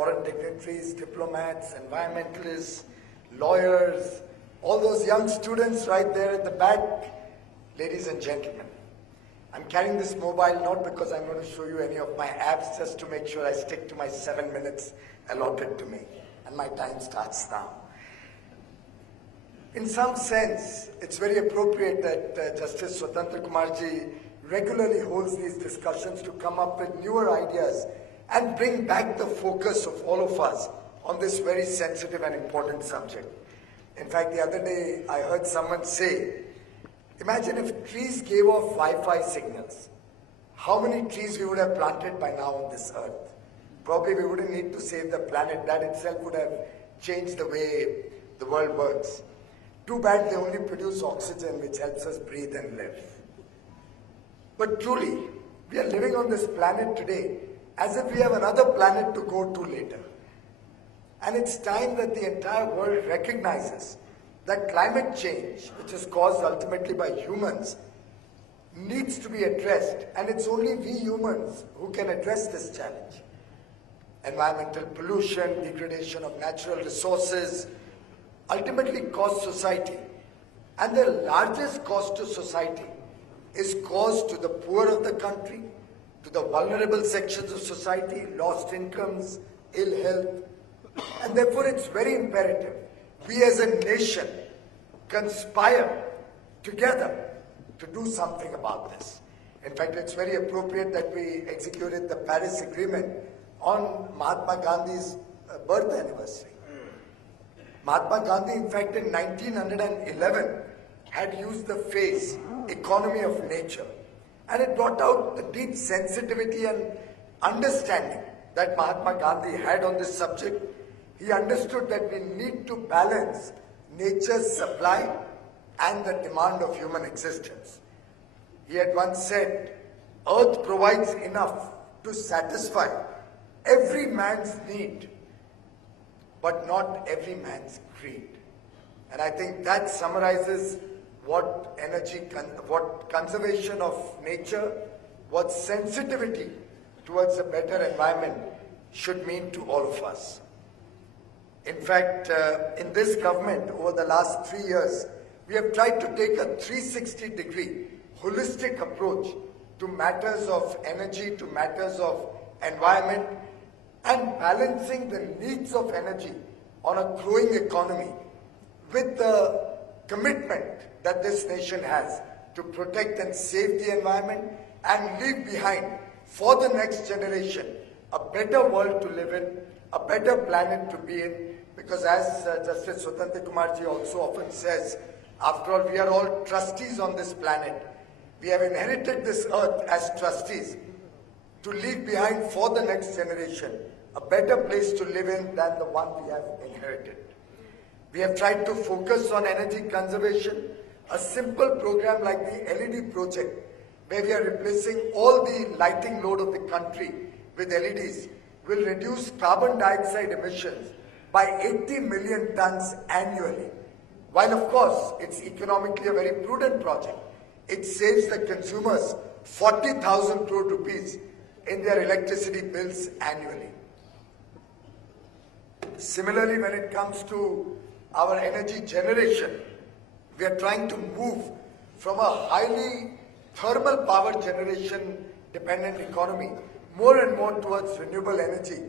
foreign dignitaries, diplomats, environmentalists, lawyers, all those young students right there at the back, ladies and gentlemen. I'm carrying this mobile not because I'm going to show you any of my apps, just to make sure I stick to my 7 minutes allotted to me. And my time starts now. In some sense, it's very appropriate that Justice Swatantra Kumarji regularly holds these discussions to come up with newer ideas and bring back the focus of all of us on this very sensitive and important subject. In fact, the other day I heard someone say, imagine if trees gave off Wi-Fi signals. How many trees we would have planted by now on this earth? Probably we wouldn't need to save the planet. That itself would have changed the way the world works. Too bad they only produce oxygen, which helps us breathe and live. But truly, we are living on this planet today as if we have another planet to go to later. And it's time that the entire world recognizes that climate change, which is caused ultimately by humans, needs to be addressed. And it's only we humans who can address this challenge. Environmental pollution, degradation of natural resources, ultimately cost society. And the largest cost to society is caused to the poor of the country, to the vulnerable sections of society, lost incomes, ill health. And therefore it's very imperative we as a nation conspire together to do something about this. In fact, it's very appropriate that we executed the Paris Agreement on Mahatma Gandhi's birth anniversary. Mahatma Gandhi, in fact, in 1911, had used the phrase economy of nature. And it brought out the deep sensitivity and understanding that Mahatma Gandhi had on this subject. He understood that we need to balance nature's supply and the demand of human existence. He had once said, Earth provides enough to satisfy every man's need, but not every man's greed. And I think that summarizes what conservation of nature, what sensitivity towards a better environment should mean to all of us. In fact, in this government, over the last 3 years, we have tried to take a 360-degree holistic approach to matters of energy, to matters of environment, and balancing the needs of energy on a growing economy with the commitment that this nation has to protect and save the environment and leave behind for the next generation a better world to live in, a better planet to be in, because as Justice Swatantra Kumarji also often says, after all, we are all trustees on this planet. We have inherited this earth as trustees to leave behind for the next generation a better place to live in than the one we have inherited. We have tried to focus on energy conservation. A simple program like the LED project, where we are replacing all the lighting load of the country with LEDs, will reduce carbon dioxide emissions by 80 million tons annually. While of course it's economically a very prudent project, it saves the consumers 40,000 crore rupees in their electricity bills annually. Similarly, when it comes to our energy generation, we are trying to move from a highly thermal power generation dependent economy more and more towards renewable energy.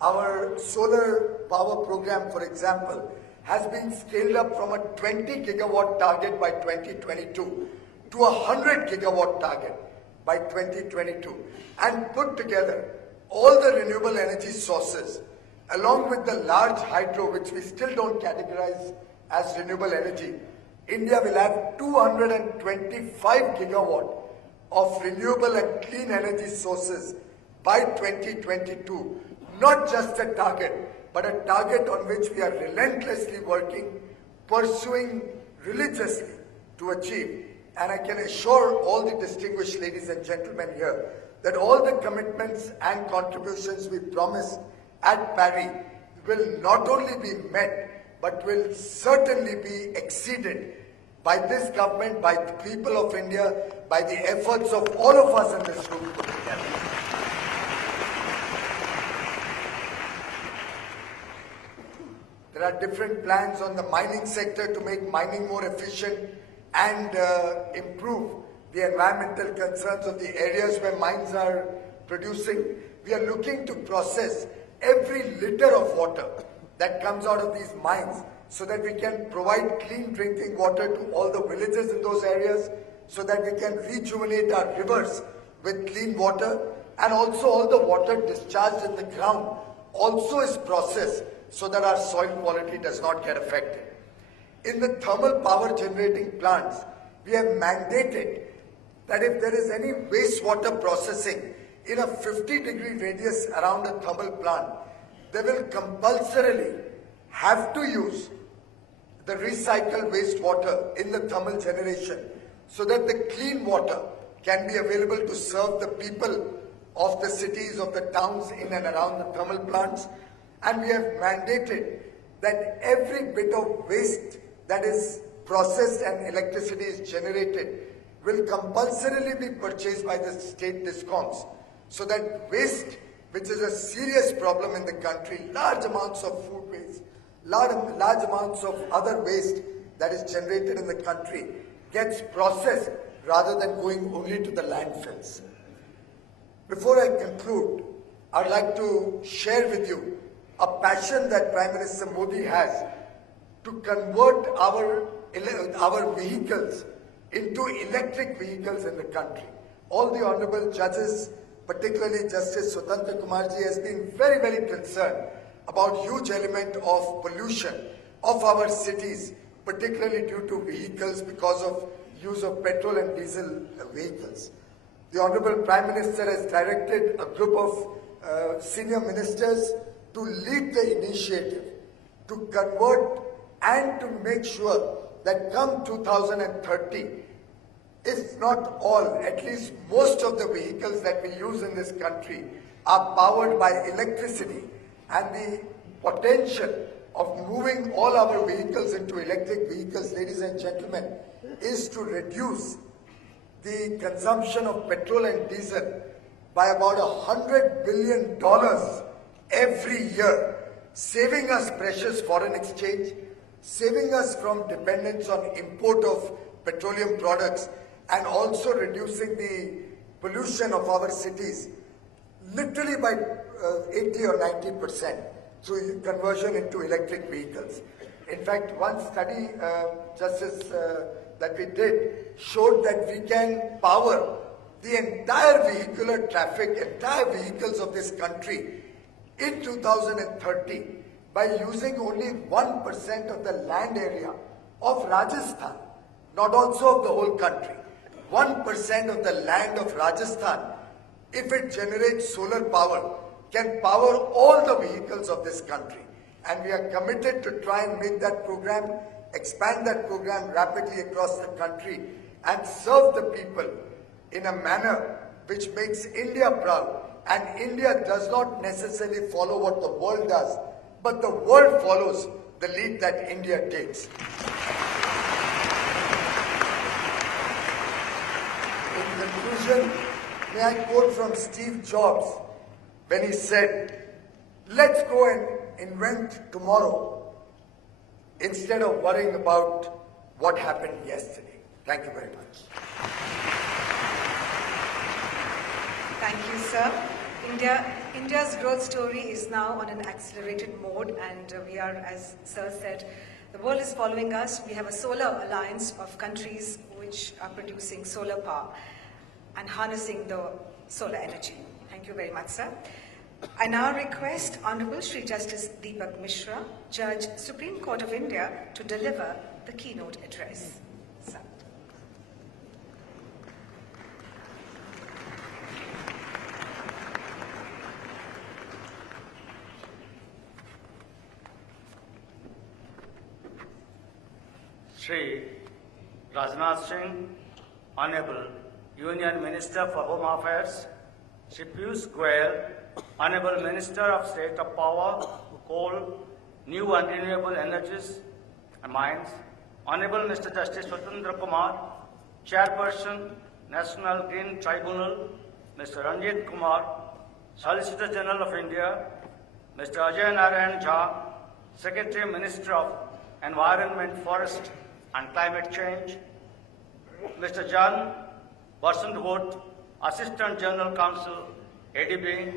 Our solar power program, for example, has been scaled up from a 20 gigawatt target by 2022 to a 100 gigawatt target by 2022, and put together all the renewable energy sources along with the large hydro, which we still don't categorize as renewable energy. India will have 225 gigawatt of renewable and clean energy sources by 2022. Not just a target, but a target on which we are relentlessly working, pursuing religiously to achieve. And I can assure all the distinguished ladies and gentlemen here that all the commitments and contributions we promised at Paris will not only be met, but will certainly be exceeded by this government, by the people of India, by the efforts of all of us in this room put together. There are different plans on the mining sector to make mining more efficient and improve the environmental concerns of the areas where mines are producing. We are looking to process every liter of water that comes out of these mines so that we can provide clean drinking water to all the villages in those areas, so that we can rejuvenate our rivers with clean water, and also all the water discharged in the ground also is processed so that our soil quality does not get affected. In the thermal power generating plants, we have mandated that if there is any wastewater processing in a 50-degree radius around a thermal plant, they will compulsorily have to use the recycled wastewater in the thermal generation so that the clean water can be available to serve the people of the cities, of the towns in and around the thermal plants. And we have mandated that every bit of waste that is processed and electricity is generated will compulsorily be purchased by the state discoms, so that waste, which is a serious problem in the country, large amounts of food waste, large amounts of other waste that is generated in the country, gets processed rather than going only to the landfills. Before I conclude, I'd like to share with you a passion that Prime Minister Modi has to convert our vehicles into electric vehicles in the country. All the honorable judges, particularly Justice Swatantra Kumarji, has been very, very concerned about huge element of pollution of our cities, particularly due to vehicles because of use of petrol and diesel vehicles. The Honorable Prime Minister has directed a group of senior ministers to lead the initiative to convert and to make sure that come 2030, if not all, at least most of the vehicles that we use in this country are powered by electricity, and the potential of moving all our vehicles into electric vehicles, ladies and gentlemen, is to reduce the consumption of petrol and diesel by about $100 billion every year, saving us precious foreign exchange, saving us from dependence on import of petroleum products, and also reducing the pollution of our cities literally by 80 or 90% through conversion into electric vehicles. In fact, one study, Justice, that we did showed that we can power the entire vehicular traffic, entire vehicles of this country in 2030 by using only 1% of the land area of Rajasthan, not also of the whole country. 1% of the land of Rajasthan, if it generates solar power, can power all the vehicles of this country. And we are committed to try and make that program, expand that program rapidly across the country and serve the people in a manner which makes India proud. And India does not necessarily follow what the world does, but the world follows the lead that India takes. In conclusion, may I quote from Steve Jobs when he said, "Let's go and invent tomorrow instead of worrying about what happened yesterday." Thank you very much. Thank you, sir. India's growth story is now on an accelerated mode, and we are, as sir said, the world is following us. We have a solar alliance of countries which are producing solar power and harnessing the solar energy. Thank you very much, sir. I now request Honorable Shri Justice Deepak Mishra, Judge, Supreme Court of India, to deliver the keynote address. Sir. Shri Rajnath Singh, Honorable Union Minister for Home Affairs, Shri Piyush Goyal, Honorable Minister of State of Power, Coal, New and Renewable Energies and Mines, Honorable Mr. Justice Swatantra Kumar, Chairperson, National Green Tribunal, Mr. Ranjit Kumar, Solicitor General of India, Mr. Ajay Narayan Jha, Secretary Minister of Environment, Forest and Climate Change, Mr. John Wood, Assistant General Counsel, ADB,